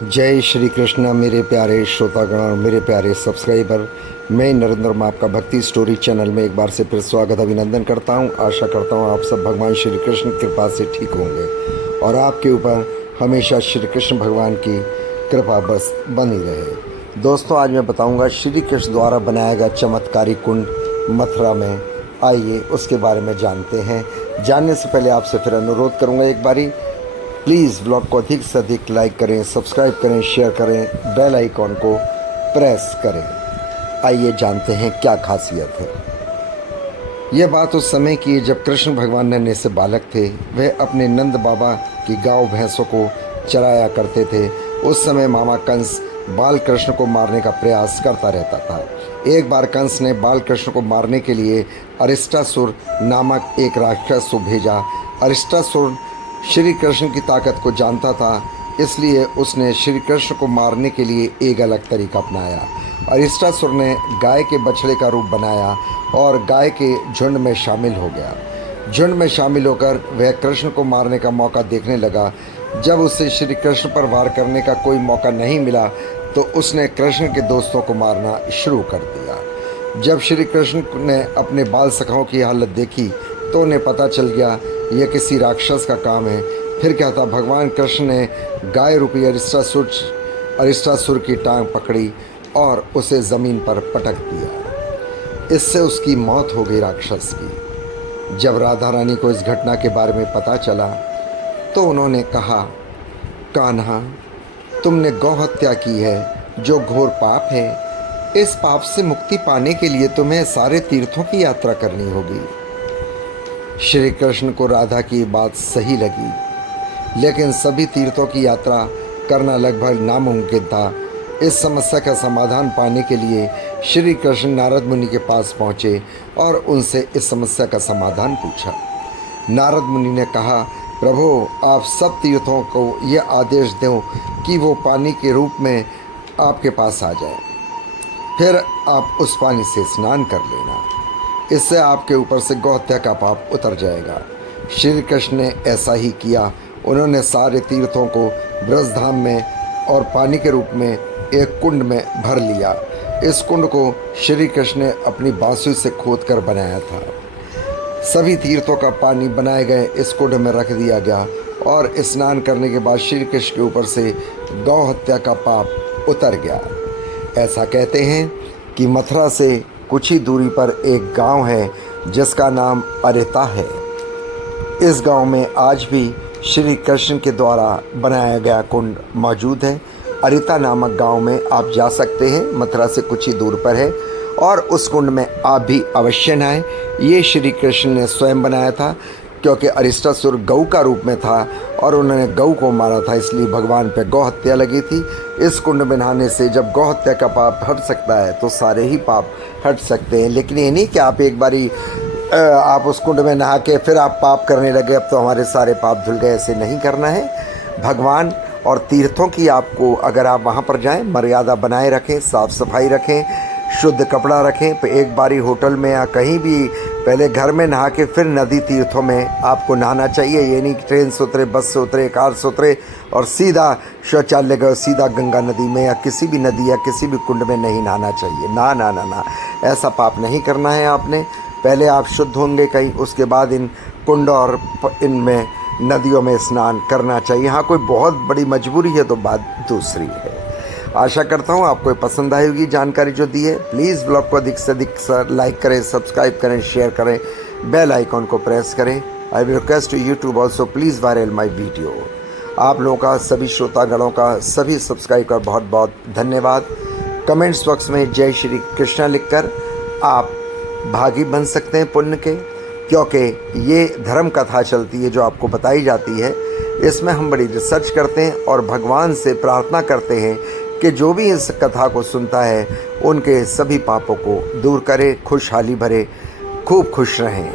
जय श्री कृष्ण मेरे प्यारे श्रोतागण और मेरे प्यारे सब्सक्राइबर। मैं नरेंद्र वर्मा आपका भक्ति स्टोरी चैनल में एक बार से फिर स्वागत अभिनंदन करता हूं। आशा करता हूं आप सब भगवान श्री कृष्ण की कृपा से ठीक होंगे और आपके ऊपर हमेशा श्री कृष्ण भगवान की कृपा बस बनी रहे। दोस्तों, आज मैं बताऊंगा श्री कृष्ण द्वारा बनाया गया चमत्कारी कुंड मथुरा में। आइए उसके बारे में जानते हैं। जानने से पहले आपसे फिर अनुरोध करूँगा, एक बारी प्लीज़ ब्लॉग को अधिक से अधिक लाइक करें, सब्सक्राइब करें, शेयर करें, बेल आइकॉन को प्रेस करें। आइए जानते हैं क्या खासियत है। यह बात उस समय की है जब कृष्ण भगवान नन्हे से बालक थे। वह अपने नंद बाबा की गांव भैंसों को चराया करते थे। उस समय मामा कंस बाल कृष्ण को मारने का प्रयास करता रहता था। एक बार कंस ने बाल कृष्ण को मारने के लिए अरिष्टासुर नामक एक राक्षस को भेजा। अरिष्टासुर श्री कृष्ण की ताकत को जानता था, इसलिए उसने श्री कृष्ण को मारने के लिए एक अलग तरीका अपनाया। अरिष्टासुर ने गाय के बछड़े का रूप बनाया और गाय के झुंड में शामिल हो गया। झुंड में शामिल होकर वह कृष्ण को मारने का मौका देखने लगा। जब उसे श्री कृष्ण पर वार करने का कोई मौका नहीं मिला तो उसने कृष्ण के दोस्तों को मारना शुरू कर दिया। जब श्री कृष्ण ने अपने बाल सखाओं की हालत देखी तो उन्हें पता चल गया यह किसी राक्षस का काम है। फिर क्या था, भगवान कृष्ण ने गाय रूपी अरिष्टासुर की टांग पकड़ी और उसे ज़मीन पर पटक दिया। इससे उसकी मौत हो गई राक्षस की। जब राधा रानी को इस घटना के बारे में पता चला तो उन्होंने कहा, कान्हा, तुमने गौ हत्या की है जो घोर पाप है। इस पाप से मुक्ति पाने के लिए तुम्हें सारे तीर्थों की यात्रा करनी होगी। श्री कृष्ण को राधा की बात सही लगी, लेकिन सभी तीर्थों की यात्रा करना लगभग नामुमकिन था। इस समस्या का समाधान पाने के लिए श्री कृष्ण नारद मुनि के पास पहुँचे और उनसे इस समस्या का समाधान पूछा। नारद मुनि ने कहा, प्रभु, आप सब तीर्थों को यह आदेश दो कि वो पानी के रूप में आपके पास आ जाए, फिर आप उस पानी से स्नान कर लेना। इससे आपके ऊपर से गौ हत्या का पाप उतर जाएगा। श्री कृष्ण ने ऐसा ही किया। उन्होंने सारे तीर्थों को ब्रजधाम में और पानी के रूप में एक कुंड में भर लिया। इस कुंड को श्री कृष्ण ने अपनी बांसुरी से खोदकर बनाया था। सभी तीर्थों का पानी बनाए गए इस कुंड में रख दिया गया और स्नान करने के बाद श्री कृष्ण के ऊपर से गौ हत्या का पाप उतर गया। ऐसा कहते हैं कि मथुरा से कुछ ही दूरी पर एक गांव है जिसका नाम अरिता है। इस गांव में आज भी श्री कृष्ण के द्वारा बनाया गया कुंड मौजूद है। अरिता नामक गांव में आप जा सकते हैं, मथुरा से कुछ ही दूर पर है, और उस कुंड में आप भी अवश्य नहाएं। ये श्री कृष्ण ने स्वयं बनाया था, क्योंकि अरिष्टासुर गऊ का रूप में था और उन्होंने गऊ को मारा था, इसलिए भगवान पे गौ हत्या लगी थी। इस कुंड में नहाने से जब गौ हत्या का पाप हट सकता है तो सारे ही पाप हट सकते हैं। लेकिन ये नहीं कि आप एक बारी आप उस कुंड में नहा के फिर आप पाप करने लगे, अब तो हमारे सारे पाप धुल गए। ऐसे नहीं करना है। भगवान और तीर्थों की आपको, अगर आप वहाँ पर जाएं, मर्यादा बनाए रखें, साफ़ सफाई रखें, शुद्ध कपड़ा रखें। तो एक बारी होटल में या कहीं भी पहले घर में नहा के फिर नदी तीर्थों में आपको नहाना चाहिए। ये नहीं कि ट्रेन से उतरे, बस से उतरे, कार से उतरे और सीधा शौचालय गए, सीधा गंगा नदी में या किसी भी नदी या किसी भी कुंड में नहीं नहाना चाहिए। ना ना ना ना, ऐसा पाप नहीं करना है आपने। पहले आप शुद्ध होंगे कहीं, उसके बाद इन कुंड और इनमें नदियों में स्नान करना चाहिए। हाँ, कोई बहुत बड़ी मजबूरी है तो बात दूसरी है। आशा करता हूँ आपको पसंद आई होगी जानकारी जो दी है। प्लीज़ ब्लॉग को अधिक से अधिक लाइक करें, सब्सक्राइब करें, शेयर करें, बेल आइकॉन को प्रेस करें। I will request to YouTube also please viral my video. आप लोगों का, सभी श्रोतागणों का, सभी सब्सक्राइब का बहुत बहुत धन्यवाद। कमेंट्स बॉक्स में जय श्री कृष्णा लिखकर आप भागी बन सकते हैं पुण्य के, क्योंकि ये धर्म कथा चलती है जो आपको बताई जाती है। इसमें हम बड़ी रिसर्च करते हैं और भगवान से प्रार्थना करते हैं कि जो भी इस कथा को सुनता है उनके सभी पापों को दूर करे, खुशहाली भरे, खूब खुश रहें।